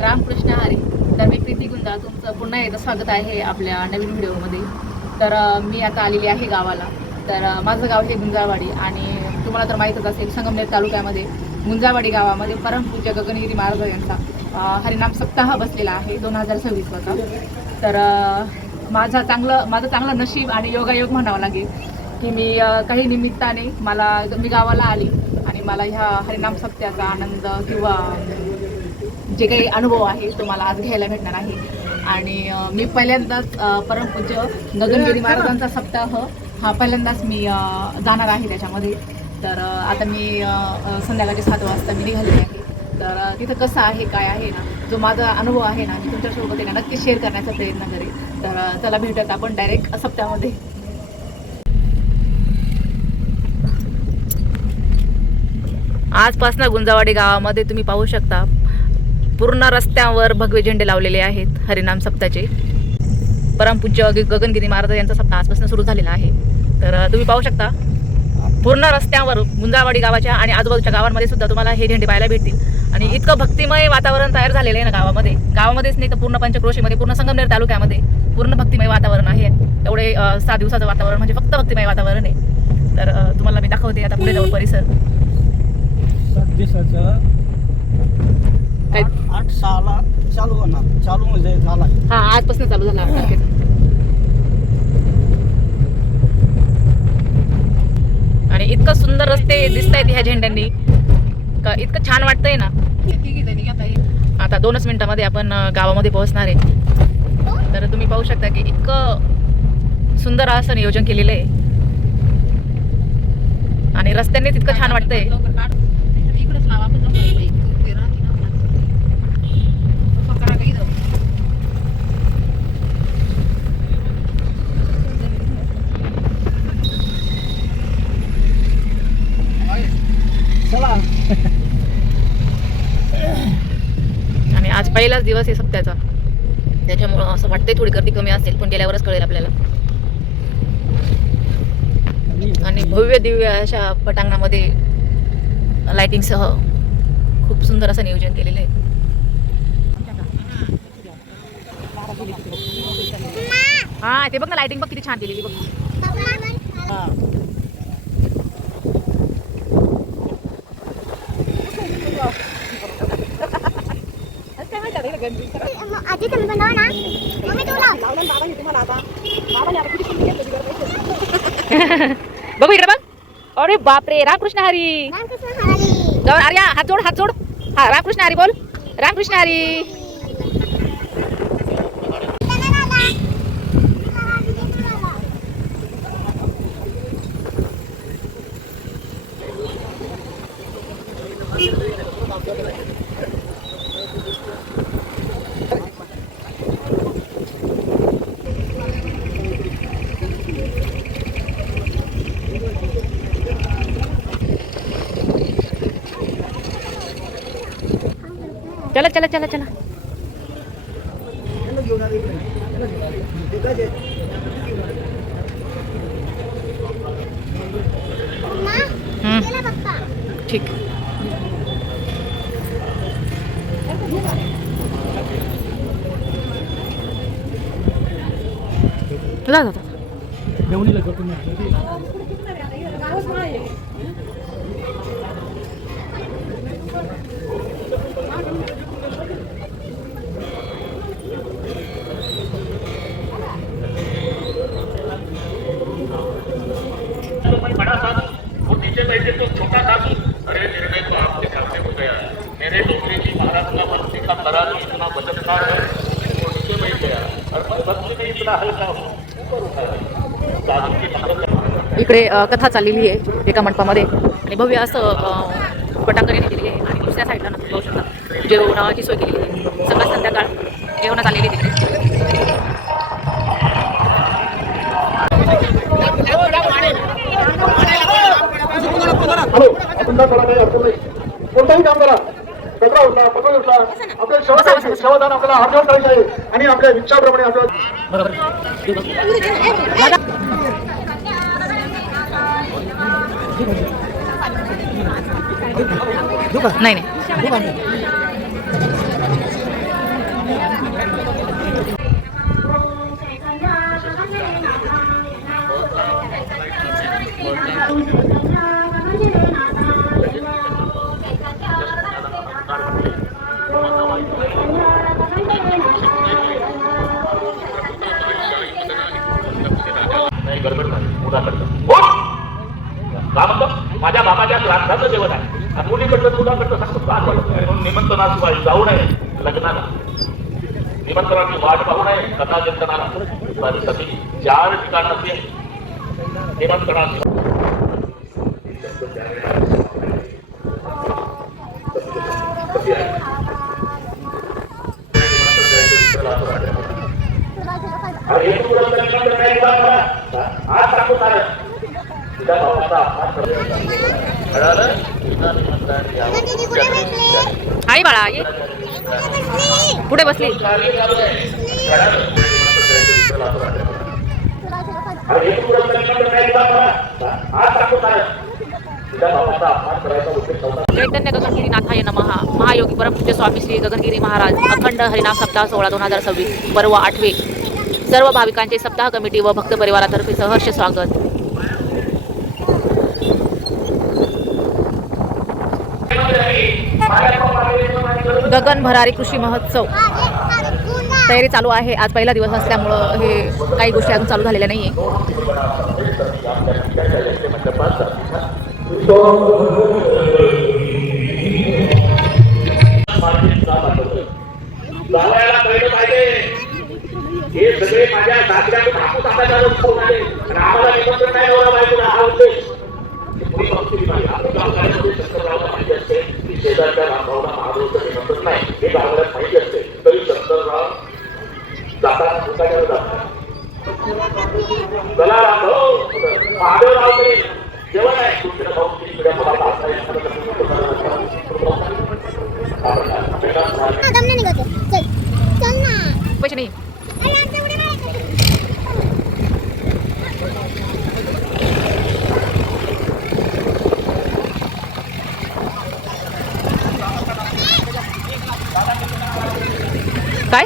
रामकृष्ण हरी. तर मी प्रीती गुंजा, तुमचं पुन्हा एकदा स्वागत आहे आपल्या नवीन व्हिडिओमध्ये. तर मी आता आलेली आहे गावाला. तर माझं गाव हे गुंजाळवाडी आणि तुम्हाला तर माहीतच असेल, संगमनेर तालुक्यामध्ये गुंजाळवाडी गावामध्ये परमपूज्य गगनगिरी महाराज यांचा हरिनाम सप्ताह बसलेला आहे 2026 चा. तर माझं चांगलं नशीब आणि योगायोग म्हणावं लागेल की मी काही निमित्ताने मी गावाला आली आणि मला ह्या हरिनाम सप्त्याचा आनंद किंवा जे काही अनुभव आहे तो मला आज घ्यायला भेटणार आहे. आणि मी पहिल्यांदाच परमपूज्य गगनगिरी महाराजांचा सप्ताह हा पहिल्यांदाच मी जाणार आहे त्याच्यामध्ये. तर आता मी संध्याकाळचे 7 वाजता मी निघालेली आहे. तर तिथं कसं आहे काय आहे ना, जो माझा अनुभव आहे ना, मी तुमच्यासोबत आहे ना नक्कीच शेअर करण्याचा प्रयत्न करेन. तर चला भेटूयात आपण डायरेक्ट सप्त्यामध्ये. आजपासून गुंजाळवाडी गावामध्ये तुम्ही पाहू शकता पूर्ण रस्त्यावर भगवे झेंडे लावलेले आहेत हरिनाम सप्ताहाचे. परमपूज्य गगनगिरी महाराज यांचा सप्ताह आजपासून सुरू झालेला आहे. तर तुम्ही पाहू शकता पूर्ण रस्त्यावर गुंजाळवाडी गावाच्या आणि आजूबाजूच्या गावांमध्ये सुद्धा तुम्हाला हे झेंडे पाहायला भेटतील. आणि इतकं भक्तिमय वातावरण तयार झालेलं आहे ना गावामध्येच नाही तर पूर्ण पंचक्रोशीमध्ये, पूर्ण संगमनेर तालुक्यामध्ये पूर्ण भक्तिमय वातावरण आहे. एवढे 7 दिवसाचं वातावरण म्हणजे फक्त भक्तिमय वातावरण आहे. तर तुम्हाला मी दाखवते आता पुढे जाऊन परिसर. 7 दिवसाचं 8-6ला चालू होणार. चालू म्हणजे झाला. हा, आजपासून चालू झाला 8 तारखेचा. आणि इतकं सुंदर रस्ते दिसत आहेत ह्या झेंड्यांनी, इतकं छान वाटतंय ना. आता 2च मिनिटामध्ये आपण गावामध्ये पोहोचणार आहे. तर तुम्ही पाहू शकता की इतकं सुंदर असं नियोजन केलेलं आहे आणि रस्त्यांनी इतकं छान वाटतंय. आणि आज पहिलाच दिवस आहे सप्त्याचा, त्याच्यामुळं असं वाटतंय थोडी गर्दी कमी असेल, पण गेल्यावरच कळेल आपल्याला. आणि भव्य दिव्य अशा पटांगणामध्ये लाइटिंगसह खूप सुंदर असं नियोजन केलेलं आहे. हा, ते बघ ना, लाइटिंग बघ किती छान केलेली बघ. आधी तुम्ही बनवा ना, मम्मी तू लाव. लावलं बाबा हे तुम्हाला आता. बाबाने आता किती किती घेतलं तिकडे पैसे. बघू इकडे बघ. अरे बापरे, रामकृष्ण हरी. रामकृष्ण हरी. जाऊन आर्या हात जोड. हा, रामकृष्ण हरी बोल. रामकृष्ण हरी. चला. ठीक. जा. बड़ा साधु वो नीचे बैठे तो छोटा साधु. अरे निर्णय तो आपके सामने हो गया. मेरे डोकरे की महाराज का भक्ति का तराजू इतना बचकता है वो नीचे बैठ गया और भक्ति में इतना हल्का हो ऊपर उठाया. साधु की महाराज इकडे कथा चाललेली आहे एका मंडपामध्ये आणि भव्य असं पटांगण केलेली आहे. आणि दुसऱ्या साईडला ना पाहू शकता जेवणाची सोय केलेली आहे. सकाळ संध्याकाळ जेवणात आलेली तिकडे. कोणताही काम करा, कचरा उठला, पकड उठला, आपल्या शवदान आपल्याला अर्धवट करायचं आहे आणि आपल्या इच्छाप्रमाणे आपल्याला नाही मुलाकडचं बोल का म्हणतो माझ्या बाबाच्या श्राद्धाचं जेवण आहे आणि मुलीकडलं मुलाकडचं सांगतो का म्हणून निमंत्रणाशिवाय जाऊ नये लग्नाला निमंत्रणाची वाट पाहू नये कथा कीर्तनाला माझ्यासाठी 4 ठिकाण असेल निमंत्रणाची आज सांगू सारं तुझ्या बाबाचा अपमान आई बाळा ये पुढे बसली आज सांगू सारं तुझ्या बाबाचा अपमान करायचा उद्देश नव्हता चैतन्य गगनगिरी नाथाय नमः महायोगी परमपूज्य स्वामी श्री गगनगिरी महाराज अखंड हरिनाम सप्ताह 16/2026 पर्व 8वे सर्व भाविकांचे सप्ताह कमिटी व भक्त परिवारातर्फे सहर्ष स्वागत. गगन भरारी कृषी महोत्सव तयारी चालू आहे. आज पहिला दिवस असल्यामुळं हे काही गोष्टी अजून चालू झालेल्या नाहीये. जावयाला कळलं पाहिजे हे सगळे माझ्या सासऱ्यातून हापूस हाताच्या वर खाऊन आले आणि आम्हाला निमंत्रण नाही एवढा पाहिजे हा उद्देश पुढे बघतील नाही. आपण गावकऱ्यांमध्ये शंकररावला माहिती असते की शेजारच्या रामभावना महादेवचं निमंत्रण नाही हे गावाला माहिती असते तरी शंकरराव जाताना भूताच्यावर जातात. चला रामभाऊ महादेवरावकडे जेवण आहे तुमच्या भाऊची पिढ्या मला दम नाही निघत चल चल ना पैसे नाही अरे आमच्या उड्या मारायच्या. काय